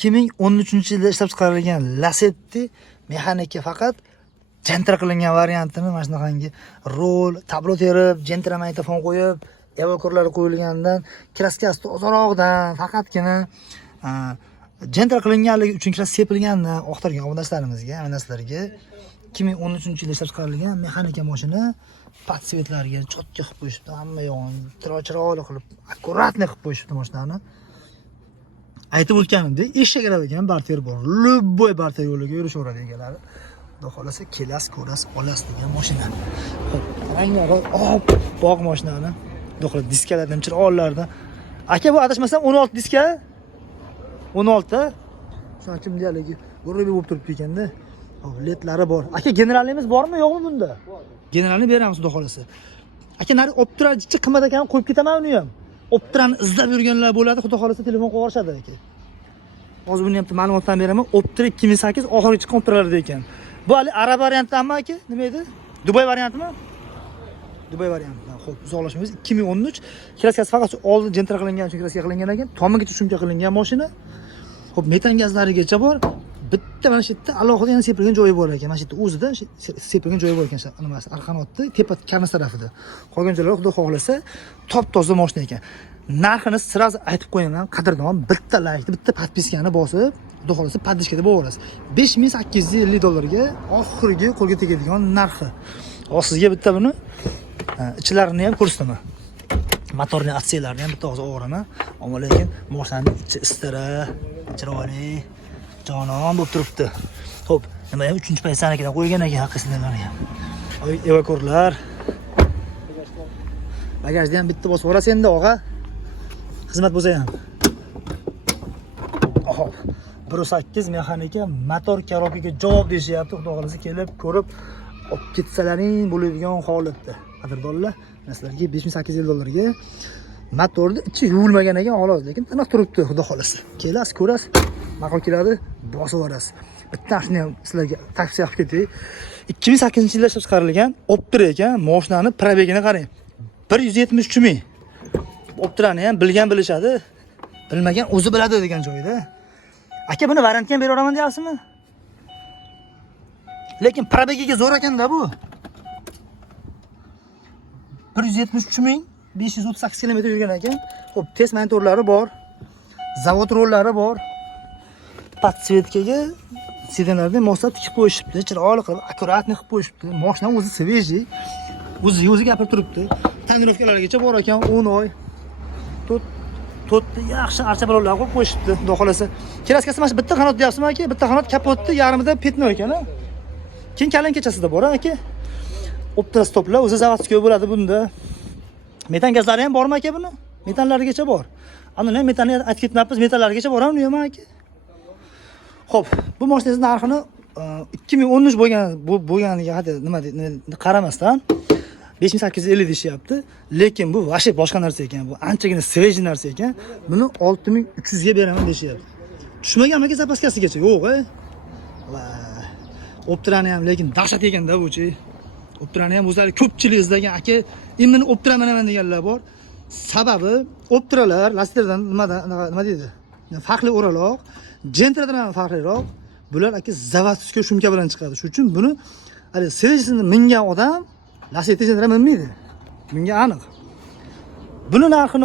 2013-yilda ishlab chiqarilgan Lacetti mexanika faqat jentra qilingan variantini mana shunaqangi rol, tablo terib, jentra magnitofon qo'yib, evakorlari qo'yilganidan, kraskasi tozaroqdan, faqatgina jentra qilinganligi uchun kraska sepilgandan oqtirgan obunachalarimizga, sizlarga 2013-yilda ishlab chiqarilgan mexanika mashina podsvetlarga cho'tka qilib qo'yishibdi, hamma yog'ini chiroyli qilib, akkuratni qilib qo'yishibdi mashinani. Aytib o'tganimdek, eshak oladigan barter bor. Любой barter yo'liga yurishaveradi egalari. Xudo xolasa kelasiz, ko'rasiz, olasiz degan mashina. Xo'p, ranglari oppoq mashinani. Xudo xolasa diskalardan chiroylardan. Aka, bu adashmasam 16 diska. 16 ta. Shuning uchun deyaligi g'urib bo'lib turibdi ekanda. Hop, ledlari bor. Aka, generalimiz bormi, yo'qmi bunda? Generalni beramiz, xudo xolasa. Aka, nari optirajichi qimmat ekan, qo'yib ketaman uni ham. Optirani izlab yurganlar bo'ladi, xudo xolasa telefon qo'yishadi aka. Hozir buni ham ma'lumotdan beraman. Optira 2008 oxirgi chiqqan optiralarda ekan. Bu hali arab variantdanmi aka? Nima edi? Dubay variantimi? Dubay variantdan. Xo'p, uzoqlashmaymiz. 2013 kraskasi faqat oldin jentra qilingan uchun kraska qilingan ekan, tomigacha shumka qilingan mashina. Xo'p, metan gazlarigacha bor. Bitta mana shu yerda alohida yana sepilgan joyi bor ekan. Mana shu yerda o'zida sepilgan joyi bor ekan, nimasi? Arqanotni tepa karnas tarafida. Qolgan joylari xudo xohlasa top-toza mashina ekan. Narxini sirasi aytib qo'yaman, qadrdon, bitta laykni, bitta podpiskani bosib, xudo xohlasa podpishkada bo'laverasiz. $5850 ga oxirgi qo'lga tegadigan narxi. Hozir sizga bitta buni ichlarini ham ko'rsataman. Motorning aksiyalarini ham bitta hozir o'raman. Ammo lekin mashinaning ichi istara, chiroyli, jonon bo'lib turibdi. Xo'p, nima ham 3-paysanikidan qo'ygan ekan haqiqatdan ham. Evakorlar. Bagajda ham bitta bosib o'rasiz endi, og'a. Xizmat bo'lsa ham. Hop. 1.8 mexanika motor karobiga javob deyishyapti. Xudo xolasa kelib ko'rib olib ketsalaring bo'ladigan holatda. Qadrdonlar, sizlarga $5850 ga motorni ichi yuvilmagan ekan xolos, lekin tiniq turibdi, xudo xolasa. Kelasiz, ko'rasiz, ma'qul keladi, bosib olasiz. Bitta shuni ham sizlarga tavsiya qilib ketay. 2008-yilda ishlab chiqarilgan Optira ekan, mashinani probegini qarang. 173 ming. Optirani ham bilgan bilishadi, bilmagan o'zi biladi degan joyda. Aka, buni variantga ham bera olaman deyapsizmi? Lekin probegiga zo'r ekanda bu. 173.538 km yurgan ekan. Xo'p, test monitorlari bor. Zavod rollari bor. Podsvetkaga sedanlarni moslab tikib qo'yishibdi. Chiroyli qilib, akkuratni qilib qo'yishibdi. Mashina o'zi svejiy. O'zi gapirib turibdi. Tonirovkalargacha bor ekan, 10 oy. To'rtta yaxshi archa balonlar qo'yib qo'yishibdi. Xudo xolasa. Kraskasi mana bitta qanot deyapsizmi aka? Bitta qanot kapotni yarmida petno ekan, a? Keyin kalin kechasida bor, aka. Optira stoplar o'zi zavodskiy bo'ladi bunda. Metan gazlari ham bormi aka buni? Metanlarigacha bor. Ana ham metanni aytib ketmayapmiz, metanlarigacha bor ham nima aka? Xo'p, bu mashinangiz narxini 2013 bo'lganiga hadi nima qaramasdan 5850 deyapti. Lekin bu vashi boshqa narsa ekan. Bu anchagina svejiy narsa ekan. Buni 6300 ga beraman deyapti. Tushmaganmi zapaskasigacha? Yo'q, Va Optirani ham lekin dahshat ekanda buchi. Optirani ham o'zlari ko'pchilik izlagan aka, endi Optira manaman deganlar bor. Sababi Optiralar lasterdan nima deydi? Farqli o'raloq, jentradan ham farqliroq. Bular aka zavodskiy shumka bilan chiqadi. Shuning uchun buni hali sevishini mingan odam Lacetti jentra minmaydi. Bunga aniq. Buni narxini